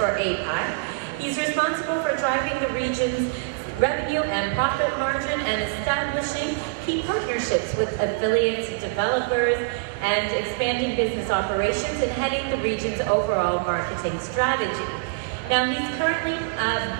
for APAC. He's responsible for driving the region's revenue and profit margin and establishing key partnerships with affiliates, developers, and expanding business operations and heading the region's overall marketing strategy. Now, he's currently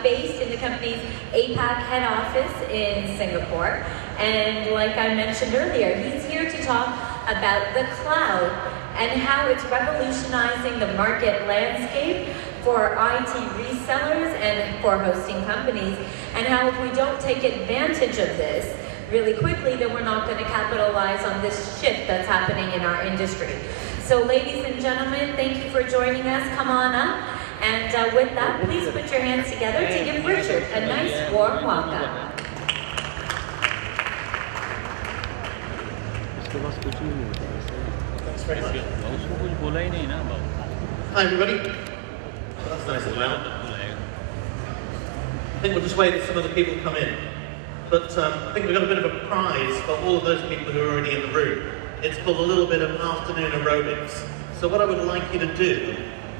based in the company's APAC head office in Singapore. And like I mentioned earlier, he's here to talk about the cloud and how it's revolutionizing the market landscape for IT resellers and for hosting companies, and how if we don't take advantage of this really quickly, then we're not going to capitalize on this shift that's happening in our industry. So ladies and gentlemen, thank you for joining us. Come on up. And with that, please put your hands together to give Richard a nice warm welcome. Thanks very much. Hi everybody. That's nice and loud. I think we'll just wait for some of the people to come in. But I think we've got a bit of a prize for all of those people who are already in the room. It's called a little bit of afternoon aerobics. So what I would like you to do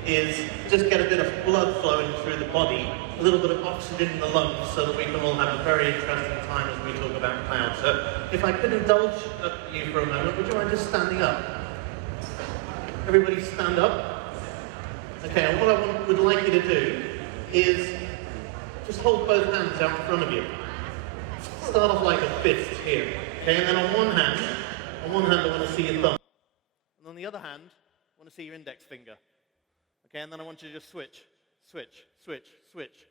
is just get a bit of blood flowing through the body, a little bit of oxygen in the lungs, so that we can all have a very interesting time as we talk about cloud. So if I could indulge you for a moment, would you mind just standing up? Everybody stand up. Okay, and what I would like you to do is just hold both hands out in front of you. Start off like a fist here. Okay, and then on one hand I want to see your thumb. And on the other hand, I want to see your index finger. Okay, and then I want you to just switch, switch, switch, switch,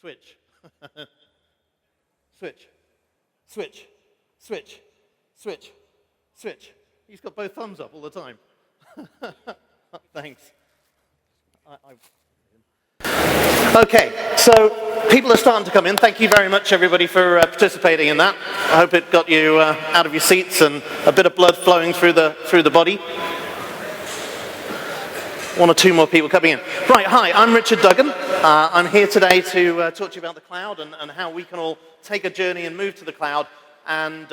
switch, switch, switch, switch, switch, switch. He's got both thumbs up all the time. Thanks. Okay, so people are starting to come in. Thank you very much, everybody, for participating in that. I hope it got you out of your seats and a bit of blood flowing through the body. One or two more people coming in. Right, hi, I'm Richard Duggan. I'm here today to talk to you about the cloud and how we can all take a journey and move to the cloud, and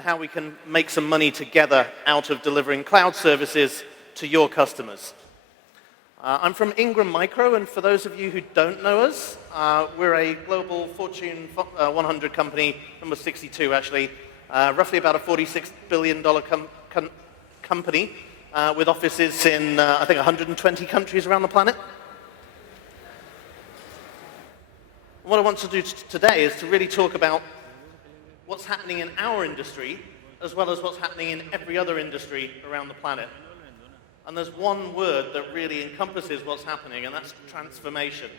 how we can make some money together out of delivering cloud services to your customers. I'm from Ingram Micro, and for those of you who don't know us, we're a global Fortune 100 company, number 62 actually, roughly about a $46 billion company, with offices in, I think, 120 countries around the planet. What I want to do today is to really talk about what's happening in our industry, as well as what's happening in every other industry around the planet. And there's one word that really encompasses what's happening, and that's transformation.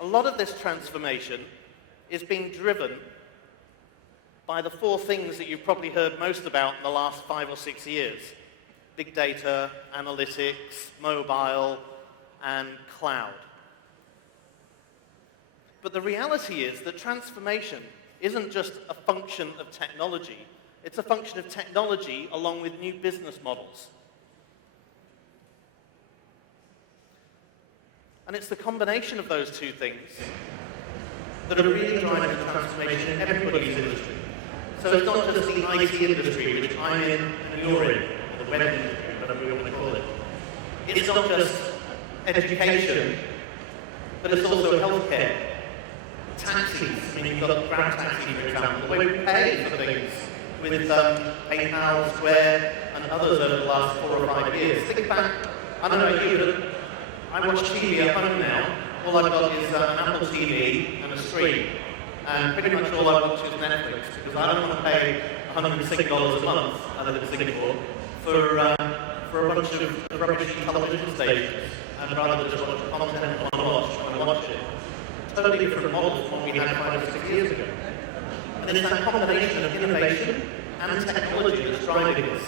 A lot of this transformation is being driven by the four things that you've probably heard most about in the last 5 or 6 years: big data, analytics, mobile, and cloud. But the reality is that transformation isn't just a function of technology. It's a function of technology along with new business models. And it's the combination of those two things that are really driving the transformation in everybody's industry. So it's not just the IT industry, which I'm in and you're in, or the web industry, whatever we want to call it. It's not just education, but it's also healthcare, taxis. I mean, you've got Grab Taxi, for example, the way we pay for things with PayPal, Square, and others over the last 4 or 5 years. Think back, I don't know about you, but I watch TV at home now. All I've got is an Apple TV and a stream. And pretty much all I watch is Netflix, because I don't want to pay $106 a month, I live in Singapore, for a bunch of rubbish television stations. I'd rather just watch content I want to watch when I watch it. Totally different model from what we had 5 or 6 years ago. And it's that combination of innovation and technology that's driving this.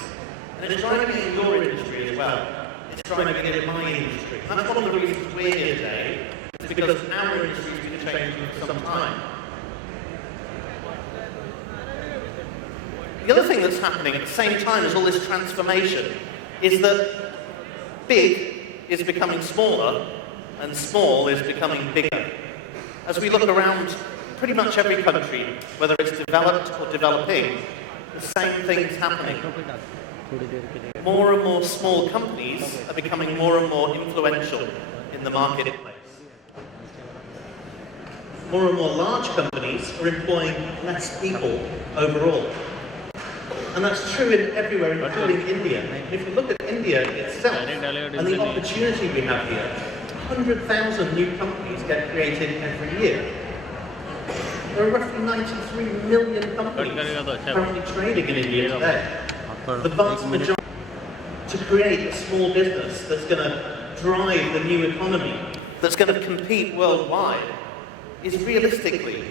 And it's driving it in your industry as well. It's driving it in my industry. And that's one of the reasons we're here today, is because our industry's been changing for some time. The other thing that's happening at the same time as all this transformation is that big is becoming smaller and small is becoming bigger. As we look around pretty much every country, whether it's developed or developing, the same thing's happening. More and more small companies are becoming more and more influential in in the marketplace. More and more large companies are employing less people overall. And that's true everywhere, including India. If you look at India itself and the opportunity we have here, 100,000 new companies get created every year. There are roughly 93 million companies currently trading in India today. The vast majority to create a small business that's going to drive the new economy, that's going to compete worldwide, is realistically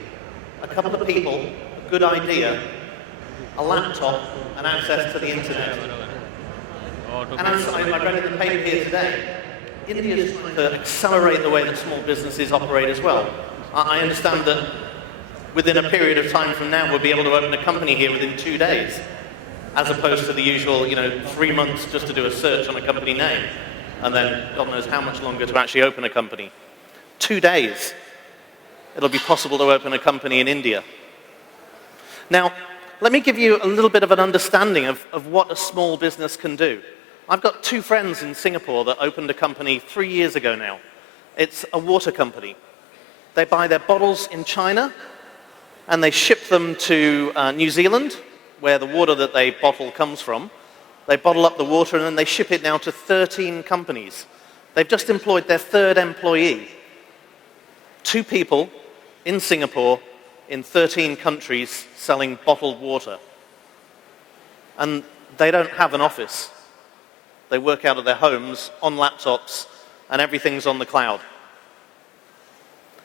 a couple of people, a good idea, a laptop, and access to the internet. And as I read in the paper here today, India is trying to accelerate the way that small businesses operate as well. I understand that within a period of time from now, we'll be able to open a company here within 2 days, as opposed to the usual, 3 months just to do a search on a company name, and then God knows how much longer to actually open a company. 2 days, it'll be possible to open a company in India. Now, let me give you a little bit of an understanding of what a small business can do. I've got 2 friends in Singapore that opened a company 3 years ago now. It's a water company. They buy their bottles in China, and they ship them to New Zealand, where the water that they bottle comes from. They bottle up the water, and then they ship it now to 13 companies. They've just employed their 3rd employee. 2 people in Singapore in 13 countries selling bottled water. And they don't have an office. They work out of their homes, on laptops, and everything's on the cloud.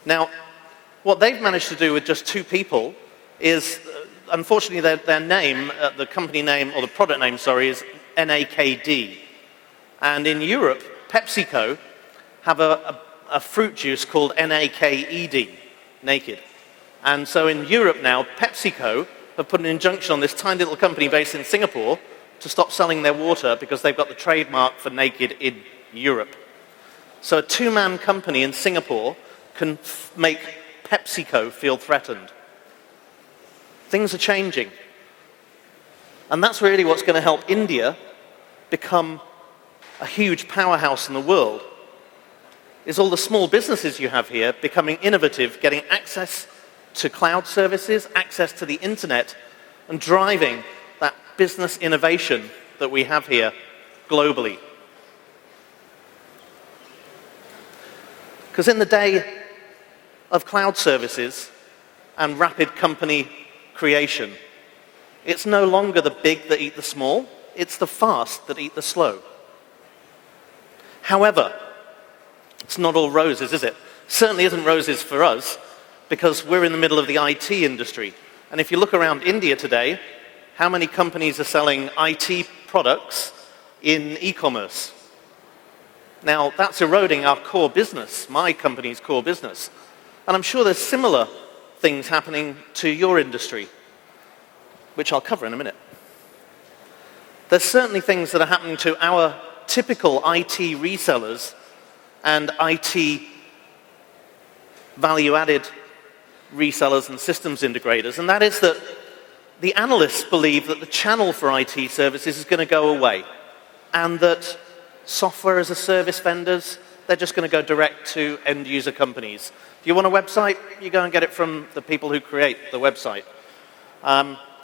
Now, what they've managed to do with just 2 people is, unfortunately, their name, the company name, or the product name, sorry, is NAKD. And in Europe, PepsiCo have a fruit juice called NAKED, naked. And so in Europe now, PepsiCo have put an injunction on this tiny little company based in Singapore to stop selling their water because they've got the trademark for naked in Europe. So a 2-man company in Singapore can make PepsiCo feel threatened. Things are changing. And that's really what's going to help India become a huge powerhouse in the world, is all the small businesses you have here becoming innovative, getting access to cloud services, access to the internet, and driving that business innovation that we have here globally. Because in the day of cloud services and rapid company creation, it's no longer the big that eat the small, it's the fast that eat the slow. However, it's not all roses, is it? Certainly isn't roses for us, because we're in the middle of the IT industry. And if you look around India today, how many companies are selling IT products in e-commerce? Now, that's eroding our core business, my company's core business. And I'm sure there's similar things happening to your industry, which I'll cover in a minute. There's certainly things that are happening to our typical IT resellers and IT value-added resellers and systems integrators, and that is that the analysts believe that the channel for IT services is going to go away, and that software as a service vendors, they're just going to go direct to end-user companies. If you want a website, you go and get it from the people who create the website.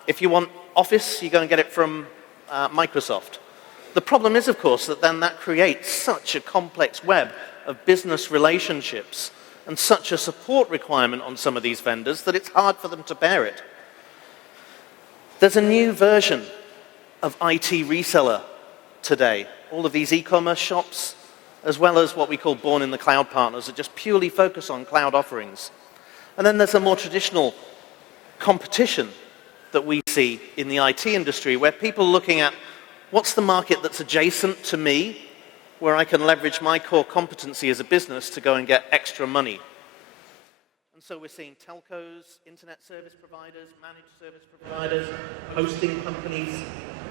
If you want Office, you go and get it from Microsoft. The problem is, of course, that then that creates such a complex web of business relationships and such a support requirement on some of these vendors that it's hard for them to bear it. There's a new version of IT reseller today. All of these e-commerce shops, as well as what we call born in the cloud partners that just purely focus on cloud offerings. And then there's a more traditional competition that we see in the IT industry, where people are looking at what's the market that's adjacent to me, where I can leverage my core competency as a business to go and get extra money. And so we're seeing telcos, internet service providers, managed service providers, hosting companies.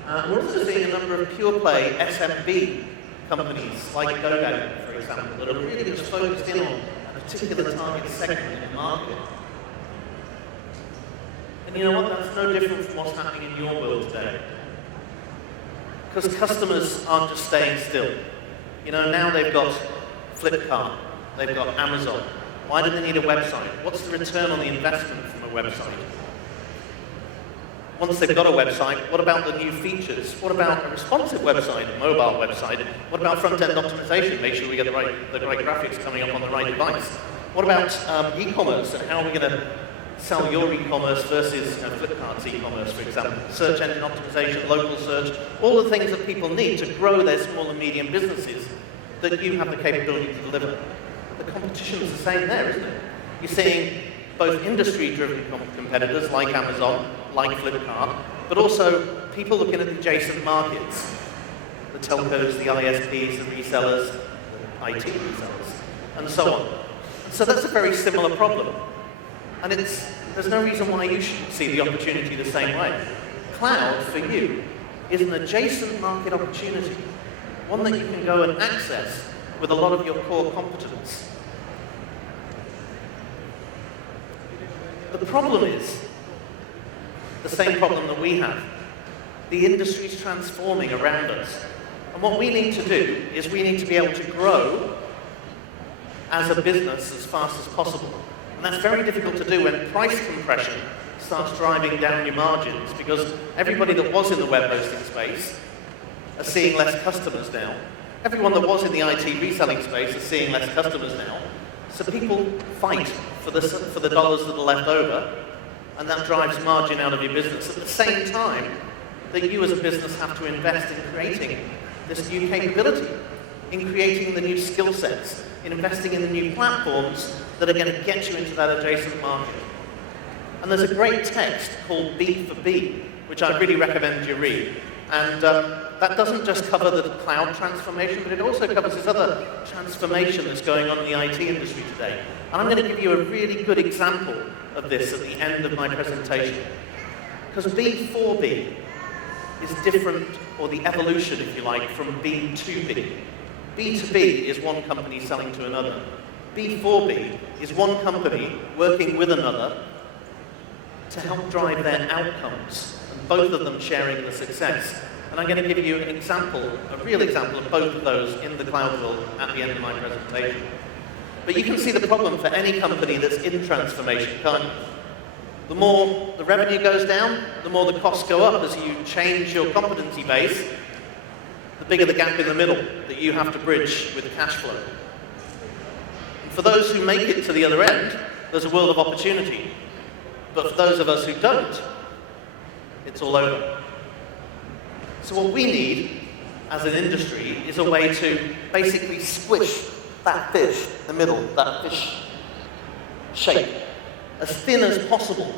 We're also seeing a number of pure play SMB companies, like Duggan, for example, that are really just focused in on a particular target segment in the market. And you know what? That's no different from what's happening in your world today. Because customers aren't just staying still. You know, now they've got Flipkart, they've got Amazon. Why do they need a website? What's the return on the investment from a website? Once they've got a website, what about the new features? What about a responsive website, a mobile website? What about front-end optimization? Make sure we get the right graphics coming up on the right device. What about e-commerce, and how are we going to sell your e-commerce versus Flipkart's e-commerce, for example? Search engine optimization, local search, all the things that people need to grow their small and medium businesses that you have the capability to deliver. The competition is the same there, isn't it? You're seeing both industry-driven competitors like Amazon, like Flipkart, but also people looking at adjacent markets, the telcos, the ISPs, the resellers, IT resellers, and so on. So that's a very similar problem. And there's no reason why you shouldn't see the opportunity the same way. Cloud, for you, is an adjacent market opportunity, one that you can go and access with a lot of your core competence. The problem is the same problem that we have. The industry's transforming around us. And what we need to do is we need to be able to grow as a business as fast as possible. And that's very difficult to do when price compression starts driving down your margins, because everybody that was in the web hosting space are seeing less customers now. Everyone that was in the IT reselling space is seeing less customers now. So people fight for the dollars that are left over, and that drives margin out of your business. At the same time, that you as a business have to invest in creating this new capability, in creating the new skill sets, in investing in the new platforms that are going to get you into that adjacent market. And there's a great text called B for B, which I really recommend you read. And that doesn't just cover the cloud transformation, but it also covers this other transformation that's going on in the IT industry today. And I'm going to give you a really good example of this at the end of my presentation. Because B4B is different, or the evolution, if you like, from B2B. B2B is one company selling to another. B4B is one company working with another to help drive their outcomes, and both of them sharing the success. And I'm going to give you an example, a real example of both of those in the cloud world at the end of my presentation. But you can see the problem for any company that's in transformation, can't you? The more the revenue goes down, the more the costs go up as you change your competency base, the bigger the gap in the middle that you have to bridge with cash flow. And for those who make it to the other end, there's a world of opportunity. But for those of us who don't, it's all over. So what we need as an industry is a way to basically squish that fish in the middle, that fish shape, as thin as possible,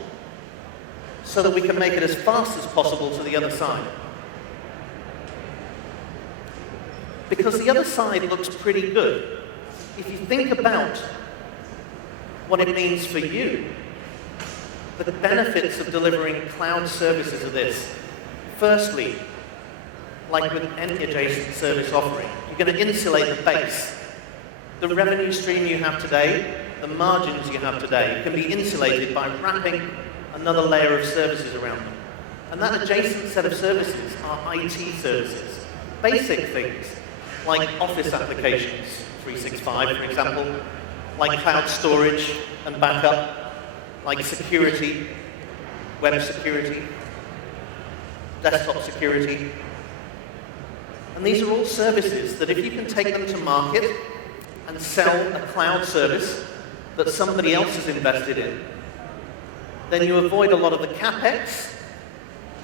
so that we can make it as fast as possible to the other side. Because the other side looks pretty good. If you think about what it means for you, the benefits of delivering cloud services are this. Firstly, like with any adjacent service offering, you're going to insulate the base. The revenue stream you have today, the margins you have today, can be insulated by wrapping another layer of services around them. And that adjacent set of services are IT services. Basic things, like Office applications, 365 for example, like cloud storage and backup, like security, web security, desktop security. And these are all services that if you can take them to market and sell a cloud service that somebody else has invested in, then you avoid a lot of the capex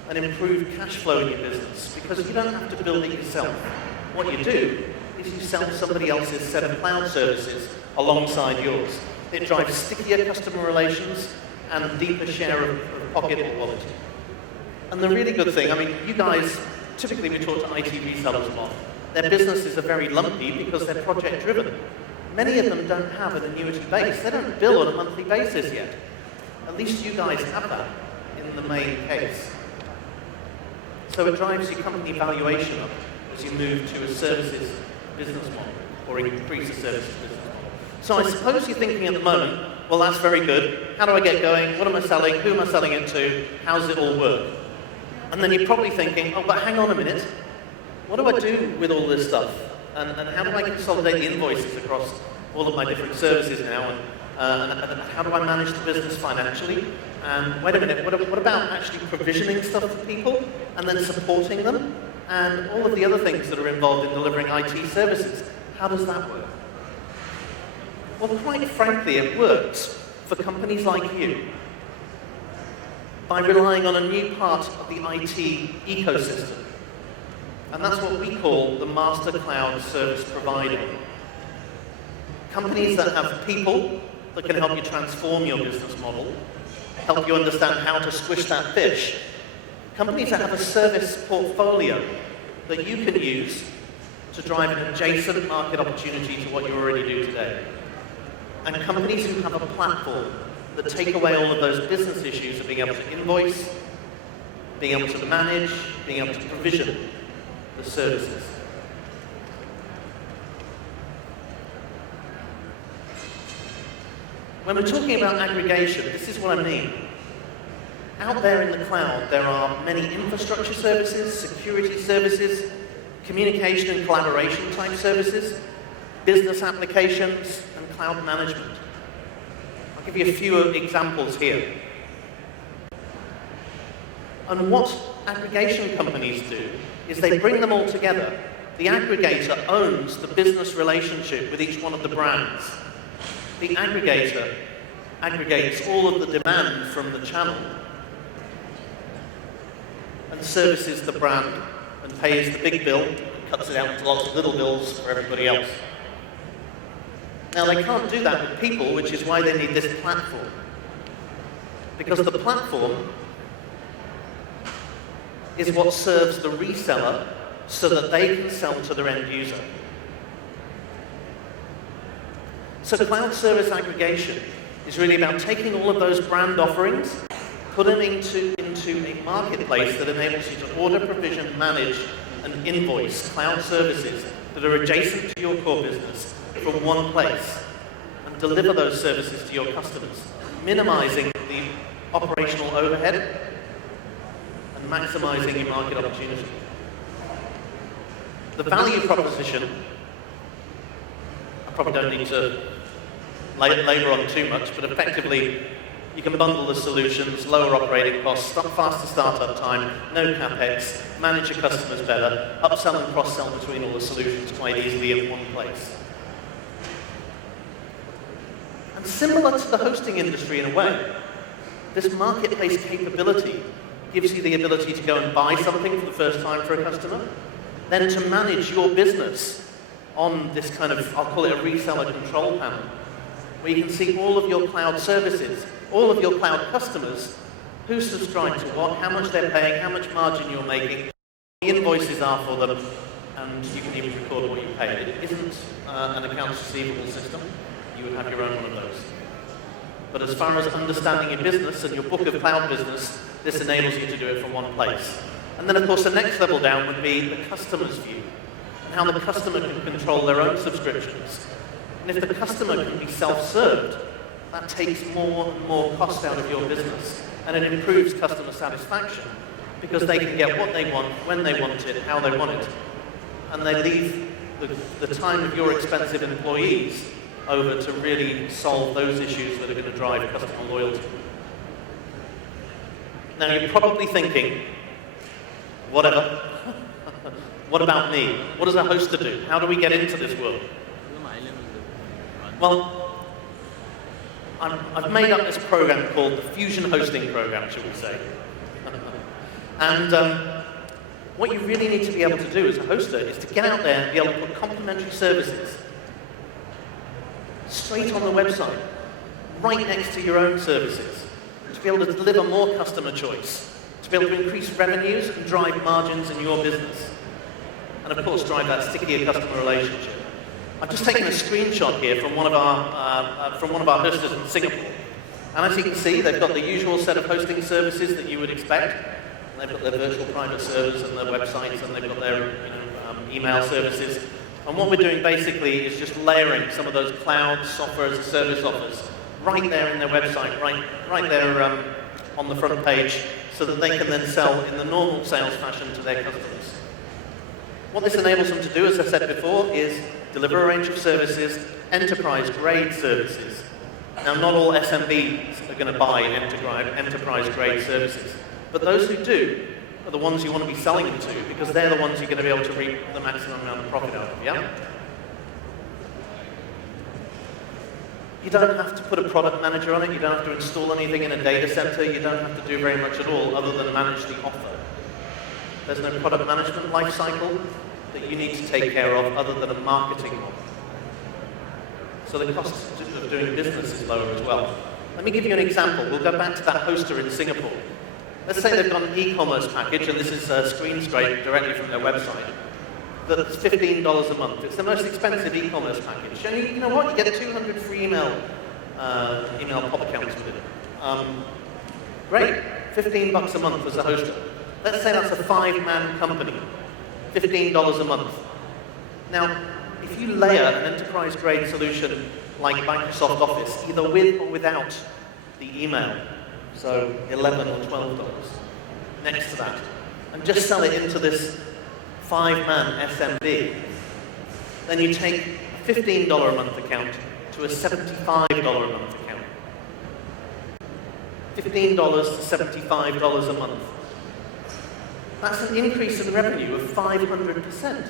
and improve cash flow in your business, because you don't have to build it yourself. What you do is you sell somebody else's set of cloud services alongside yours. It drives stickier customer relations and deeper share of pocket or wallet. And the really good thing, I mean, you guys, typically we talk to IT resellers a lot. Their businesses are very lumpy because they're project driven. Many of them don't have an annuity base. They don't bill on a monthly basis yet. At least you guys have that in the main case. So it drives your company valuation up as you move to a services business model, or increase a services business model. So I suppose you're thinking at the moment, well, that's very good. How do I get going? What am I selling? Who am I selling it to? How does it all work? And then you're probably thinking, oh, but hang on a minute. What do I do with all this stuff? And how do I consolidate the invoices across all of my different services now? And how do I manage the business financially? And wait a minute, what about actually provisioning stuff for people and then supporting them? And all of the other things that are involved in delivering IT services. How does that work? Well, quite frankly, it works for companies like you by relying on a new part of the IT ecosystem. And that's what we call the Master Cloud Service Provider. Companies that have people that can help you transform your business model, help you understand how to squish that fish. Companies that have a service portfolio that you can use to drive an adjacent market opportunity to what you already do today. And companies who have a platform that take away all of those business issues of being able to invoice, being able to manage, being able to provision the services. When we're talking about aggregation, this is what I mean. Out there in the cloud, there are many infrastructure services, security services, communication and collaboration type services, business applications, and cloud management. I'll give you a few examples here. And what aggregation companies do is they bring them all together. The aggregator owns the business relationship with each one of the brands. The aggregator aggregates all of the demand from the channel and services the brand and pays the big bill and cuts it out into lots of little bills for everybody else. Now, they can't do that with people, which is why they need this platform. Because the platform is what serves the reseller so that they can sell to their end user. So cloud service aggregation is really about taking all of those brand offerings, putting them into a marketplace that enables you to order, provision, manage, and invoice cloud services that are adjacent to your core business from one place and deliver those services to your customers, minimizing the operational overhead and maximizing your market opportunity. The value proposition, I probably don't need to labor on too much, but effectively you can bundle the solutions, lower operating costs, faster startup time, no capex, manage your customers better, upsell and cross-sell between all the solutions quite easily in one place. And similar to the hosting industry in a way, this marketplace capability gives you the ability to go and buy something for the first time for a customer, then to manage your business on this kind of, I'll call it a reseller control panel, where you can see all of your cloud services, all of your cloud customers, who's subscribed to what, how much they're paying, how much margin you're making, what the invoices are for them, and you can even record what you paid. It isn't an accounts receivable system. You would have your own one of those. But as far as understanding your business and your book of cloud business, this enables you to do it from one place. And then, of course, the next level down would be the customer's view, and how the customer can control their own subscriptions. And if the customer can be self-served, that takes more and more cost out of your business, and it improves customer satisfaction because they can get what they want, when they want it, how they want it, and they leave the time of your expensive employees over to really solve those issues that are going to drive customer loyalty. Now, you're probably thinking, whatever, what about me? What does a hoster do? How do we get into this world? Well, I've made up this program called the Fusion Hosting Program, shall we say. And what you really need to be able to do as a hoster is to get out there and be able to put complementary services straight on the website, right next to your own services, to be able to deliver more customer choice, to be able to increase revenues and drive margins in your business, and of course drive that stickier customer relationship. I've just taken a screenshot here from one of our hosters in Singapore, and as you can see, they've got the usual set of hosting services that you would expect. They've got their virtual private servers and their websites, and they've got their email services. And what we're doing basically is just layering some of those cloud software as a service offers right there in their website, right there on the front page, so that they can then sell in the normal sales fashion to their customers. What this enables them to do, as I said before, is deliver a range of services, enterprise-grade services. Now, not all SMBs are going to buy enterprise-grade services, but those who do are the ones you want to be selling them to, because they're the ones you're going to be able to reap the maximum amount of profit out of, yeah? You don't have to put a product manager on it, you don't have to install anything in a data center, you don't have to do very much at all other than manage the offer. There's no product management life cycle that you need to take care of other than a marketing one. So the cost of doing business is lower as well. Let me give you an example. We'll go back to that hoster in Singapore. Let's say they've got an e-commerce package, and this is screen scraped directly from their website. That's $15 a month. It's the most expensive e-commerce package. And you know what? You get 200 free email pop accounts with it. Great. $15 a month as a hoster. Let's say that's a 5-man company. $15 a month. Now, if you layer an enterprise-grade solution like Microsoft Office, either with or without the email, so $11 or $12 next to that, and just sell it into this 5-man SMB, then you take a $15 a month account to a $75 a month account. $15 to $75 a month. That's an increase in revenue of 500%.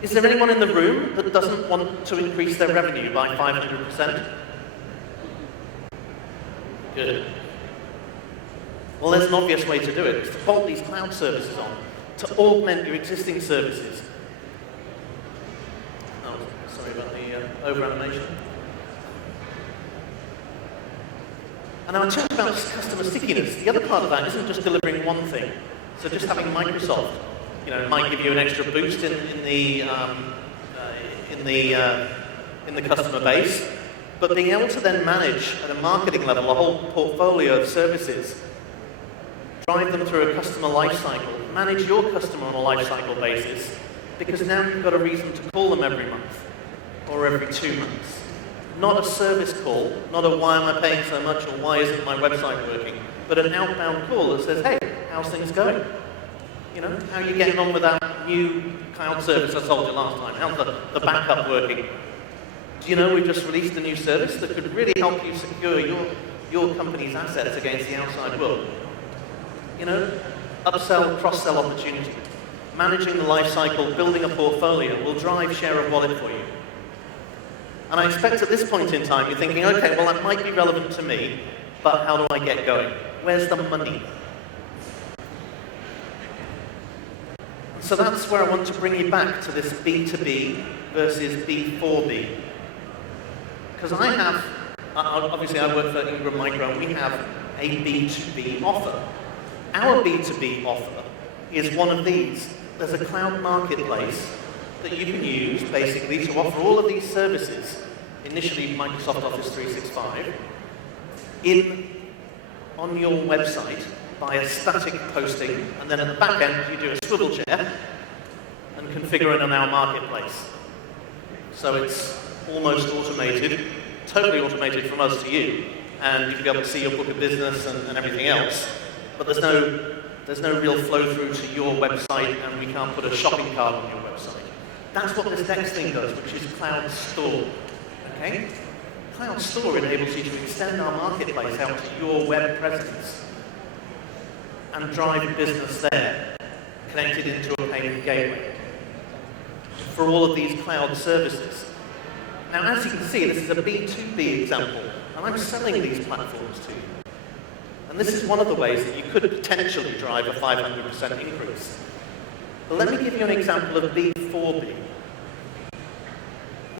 Is there anyone in the room that doesn't want to increase their revenue by 500%? Good. Well, there's an obvious way to do it. It's to bolt these cloud services on, to augment your existing services. Oh, sorry about the over-animation. And I talked about customer stickiness. The other part of that isn't just delivering one thing. So just having Microsoft, might give you an extra boost in the customer base, but being able to then manage at a marketing level a whole portfolio of services, drive them through a customer life cycle, manage your customer on a life cycle basis, because now you've got a reason to call them every month or every 2 months. Not a service call, not a why am I paying so much or why isn't my website working, but an outbound call that says, hey, how's things going? How are you getting on with that new cloud service I told you last time? How's the backup working? Do you know we've just released a new service that could really help you secure your company's assets against the outside world? Upsell, cross-sell opportunity. Managing the life cycle, building a portfolio will drive share of wallet for you. And I expect at this point in time you're thinking, okay, well that might be relevant to me, but how do I get going? Where's the money? So that's where I want to bring you back to this B2B versus B4B. Because obviously I work for Ingram Micro, and we have a B2B offer. Our B2B offer is one of these. There's a cloud marketplace that you can use, basically, to offer all of these services, initially Microsoft Office 365, on your website by a static posting, and then at the back end you do a swivel chair and configure it on our marketplace. So it's almost automated, totally automated from us to you, and you can go and see your book of business and everything else, but there's no real flow through to your website, and we can't put a shopping cart on your website. That's what this next thing does, which is Cloud Store. Okay? Cloud Store enables you to extend our marketplace out to your web presence and drive business there, connected into a payment gateway for all of these cloud services. Now, as you can see, this is a B2B example, and I'm selling these platforms to you. And this is one of the ways that you could potentially drive a 500% increase. But let me give you an example of B4B.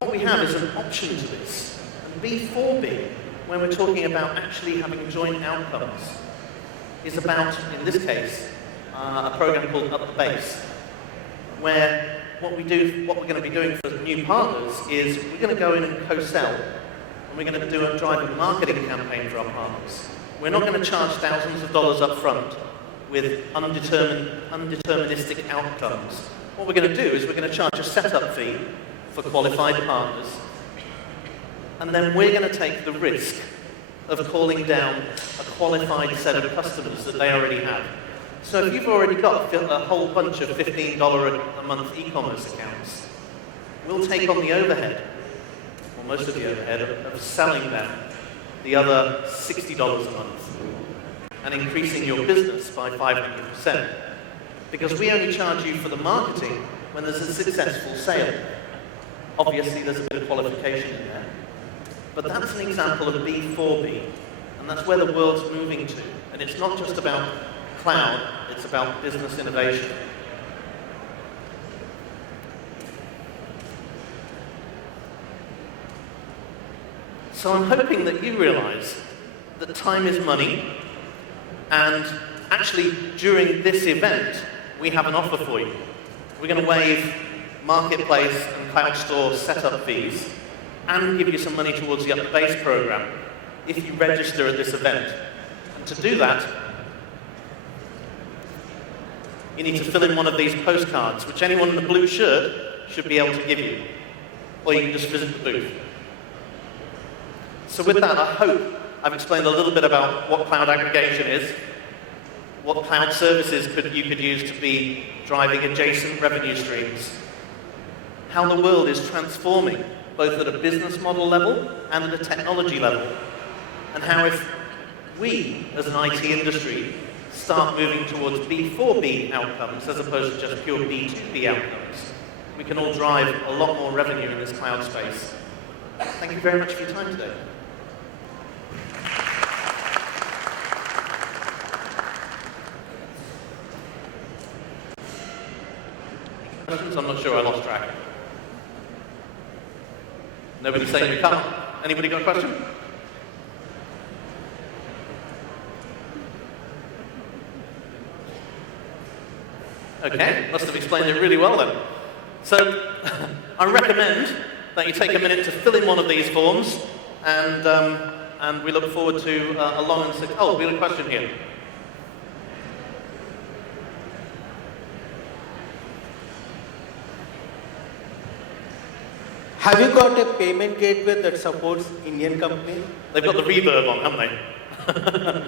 What we have is an option to this. And B4B, when we're talking about actually having joint outcomes, is about, in this case, a program called Up the Base, where what we're going to be doing for new partners is we're going to go in and co-sell, and we're going to drive a marketing campaign for our partners. We're not going to charge thousands of dollars up front with undeterministic outcomes. What we're going to do is we're going to charge a setup fee for qualified partners, and then we're going to take the risk of calling down a qualified set of customers that they already have. So if you've already got a whole bunch of $15 a month e-commerce accounts, we'll take on the overhead, or most of the overhead, of selling them the other $60 a month and increasing your business by 500%. Because we only charge you for the marketing when there's a successful sale. Obviously, there's a bit of qualification in there. But that's an example of B4B, and that's where the world's moving to. And it's not just about cloud, it's about business innovation. So I'm hoping that you realize that time is money, and actually during this event, we have an offer for you. We're going to waive marketplace and cloud store setup fees and give you some money towards the Up the Base program if you register at this event. And to do that, you need to fill in one of these postcards, which anyone in a blue shirt should be able to give you. Or you can just visit the booth. So with that, I hope I've explained a little bit about what cloud aggregation is, what cloud services you could use to be driving adjacent revenue streams, how the world is transforming, both at a business model level and at a technology level, and how if we, as an IT industry, start moving towards B4B outcomes as opposed to just pure B2B outcomes, we can all drive a lot more revenue in this cloud space. Thank you very much for your time today. Questions? I'm not sure, I lost track. Nobody's saying we can't. Anybody got a question? Okay, must have explained it really well then. So, I recommend that you take a minute to fill in one of these forms, and we look forward to a long and... Oh, we have a question here. Have you got a payment gateway that supports Indian companies? They've got the reverb on, haven't they?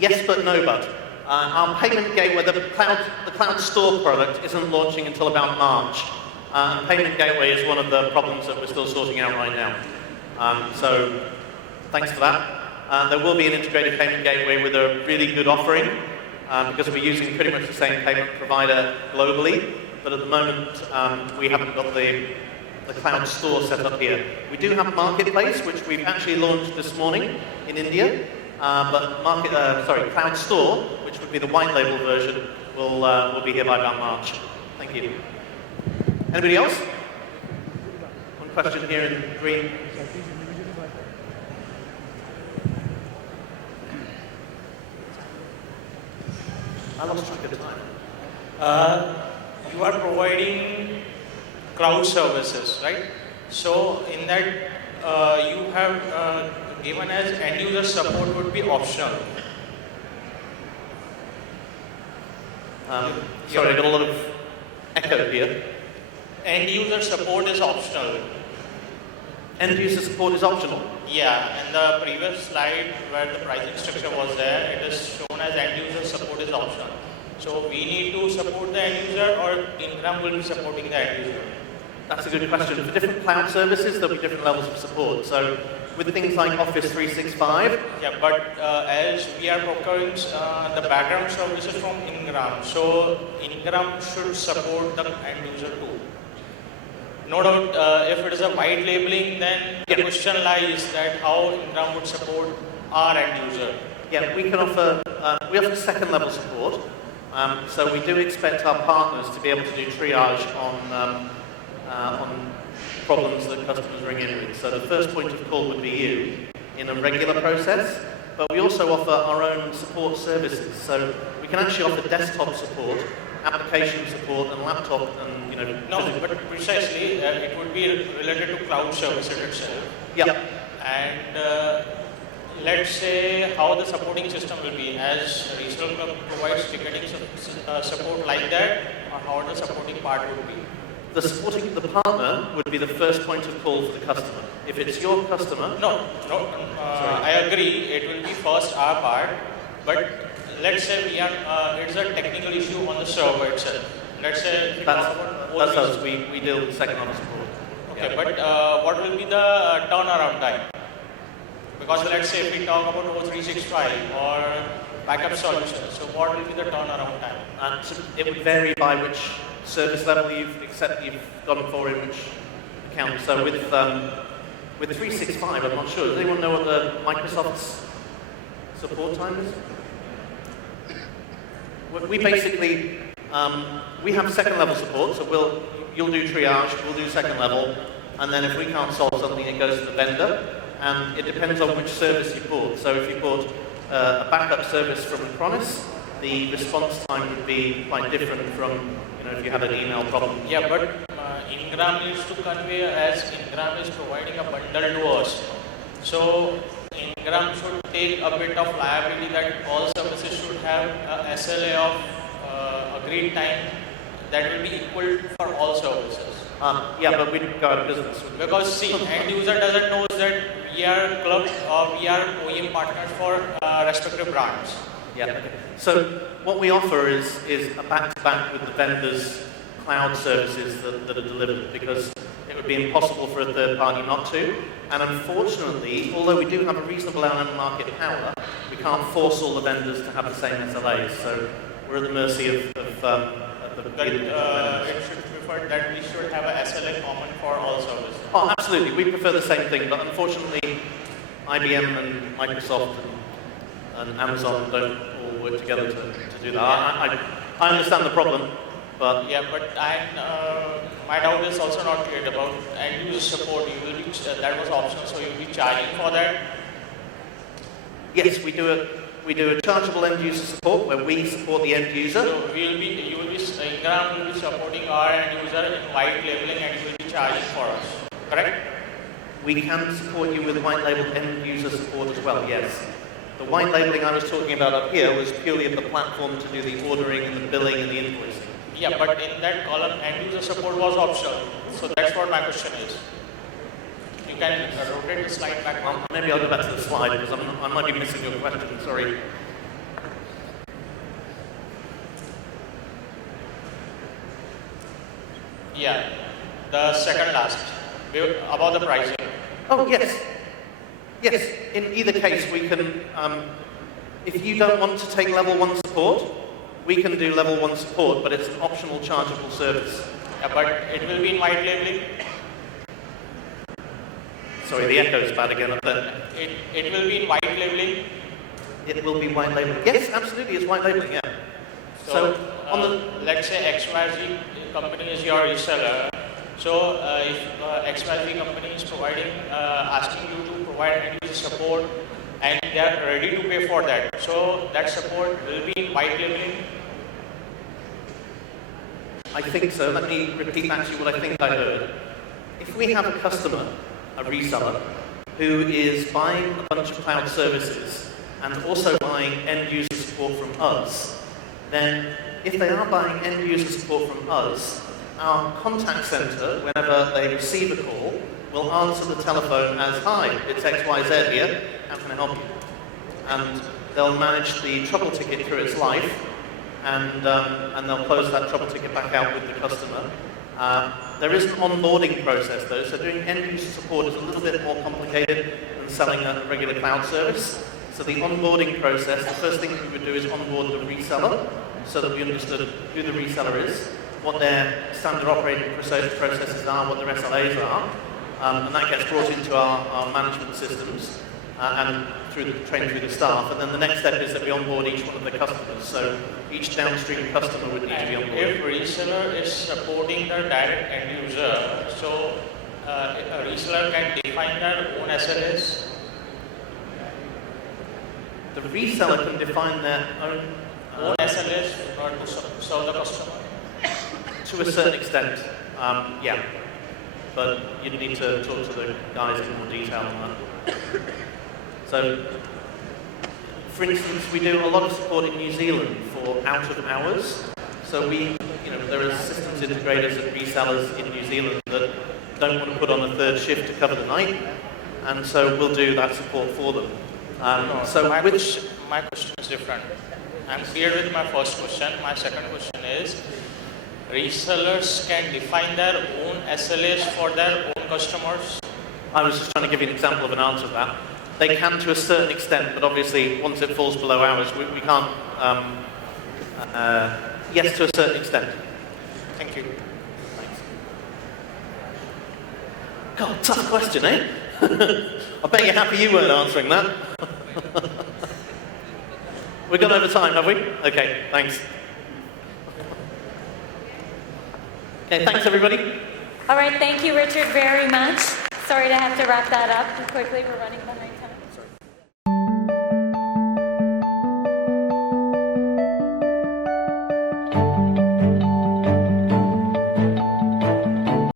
Yes, but no, but. Our payment gateway, the cloud store product, isn't launching until about March. Payment gateway is one of the problems that we're still sorting out right now. So, thanks for that. There will be an integrated payment gateway with a really good offering, because we're using pretty much the same payment provider globally. But at the moment, we haven't got the cloud store set up here. We do have Marketplace, which we've actually launched this morning in India. But Cloud Store, which would be the white label version, will be here by about March. Thank you. Anybody else? One question here in green. I lost track of time. You are providing cloud services, right? So in that, you have given as end user support would be optional. Sorry, I got a lot of echo here. End user support is optional. End user support is optional? Yeah, in the previous slide where the pricing structure was there, it is shown as end user support is optional. So we need to support the end user, or Ingram will be supporting the end user? That's a good question. For different cloud services, there'll be different levels of support. So with things like Office 365... Yeah, but as we are procuring the background services from Ingram, so Ingram should support the end user too. No doubt, if it is a white labeling, then the question lies that how Ingram would support our end user. Yeah, we can offer, we offer second level support. So we do expect our partners to be able to do triage on problems that customers ring in with. So the first point of call would be you in a regular process, but we also offer our own support services. So we can actually offer desktop support, application support, and laptop, and No, but precisely it would be related to cloud services itself. Yeah. And let's say how the supporting system will be, as ResellerClub provides ticketing support like that, or how the supporting part would be. The partner would be the first point of call for the customer. If it's your customer... I agree, it will be first our part, but let's say we are, it's a technical issue on the server itself. Let's say if we talk about That's us. We deal with second level support. Okay, but what will be the turnaround time? Because let's say if we talk about O365 or backup solutions, so what will be the turnaround time? So it would vary by which service level you've gone for in which account. So with 365, I'm not sure. Does anyone know what the Microsoft's support time is? We basically we have second level support, so you'll do triage, we'll do second level, and then if we can't solve something, it goes to the vendor, and it depends on which service you bought. So if you bought a backup service from Acronis, the response time would be quite different from, if you had an email problem. Yeah, but Ingram needs to convey as Ingram is providing a bundle to us. So Ingram should take a bit of liability that all services should have a SLA of agreed time that will be equal for all services. Yeah, but we go out of business. Because see, end user doesn't know that we are club or we are OEM partners for respective brands. Yeah. Okay. So what we offer is a back-to-back with the vendors' cloud services that are delivered, because it would be impossible for a third party not to. And unfortunately, although we do have a reasonable amount of market power, we can't force all the vendors to have the same SLAs. So we're at the mercy of the it should prefer that we should have a SLA common for all services. Oh, absolutely. We prefer the same thing, but unfortunately, IBM and Microsoft and Amazon don't all work together to do that. I understand the problem, but yeah, but my doubt is also not clear about end user support. You will be that was optional, so you will be charging for that. Yes, we do a chargeable end user support where we support the end user. So Ingram will be supporting our end user in white labeling, and you will be charging for us. Correct? We can support you with white label end user support as well. Yes. The white labeling I was talking about up here was purely of the platform to do the ordering and the billing and the invoicing. Yeah, but in that column, end user support was optional. So that's what my question is. You can rotate the slide back one. Maybe I'll go back to the slide because I might be missing your question. Sorry. Yeah, the second last, about the pricing. Oh, yes. Yes, in either case we can, if you don't want to take level 1 support, we can do level 1 support, but it's an optional chargeable service. Yeah, but it will be in white labeling? Sorry, the echo's bad again up there. It will be in white labeling? It will be white labeling. Yes, absolutely, it's white labeling, yeah. So on the let's say XYZ company is your reseller. So if XYZ company is providing, asking you to provide end user support, and they are ready to pay for that, so that support will be in white labeling? I think so. Let me repeat back to you what I think I heard. If we have a customer, a reseller, who is buying a bunch of cloud services and also buying end user support from us, then if they are buying end user support from us, our contact center, whenever they receive a call, will answer the telephone as, "Hi, it's XYZ here, how can I help you?" And they'll manage the trouble ticket through its life, and they'll close that trouble ticket back out with the customer. There is an onboarding process though, so doing end user support is a little bit more complicated than selling a regular cloud service. So the onboarding process, the first thing we would do is onboard the reseller, so that we understood who the reseller is, what their standard operating processes are, what their SLAs are, and that gets brought into our management systems and trained through the staff. And then the next step is that we onboard each one of the customers. So each downstream customer would need to be onboarded. If reseller is supporting the direct end user, so a reseller can define their own SLAs? The reseller can define their own SLAs to serve the customer? To a certain extent, yeah. But you'd need to talk to the guys in more detail on that. So, for instance, we do a lot of support in New Zealand for out of hours. So there are systems integrators and resellers in New Zealand that don't want to put on a third shift to cover the night, and so we'll do that support for them. My question is different. I'm clear with my first question. My second question is, resellers can define their own SLAs for their own customers? I was just trying to give you an example of an answer to that. They can to a certain extent, but obviously once it falls below ours, we can't. Yes, to a certain extent. Thank you. Thanks. God, tough question, eh? I bet you're happy you weren't answering that. We've gone over time, have we? Okay, thanks. Okay, thanks everybody. All right, thank you, Richard, very much. Sorry to have to wrap that up quickly. We're running behind.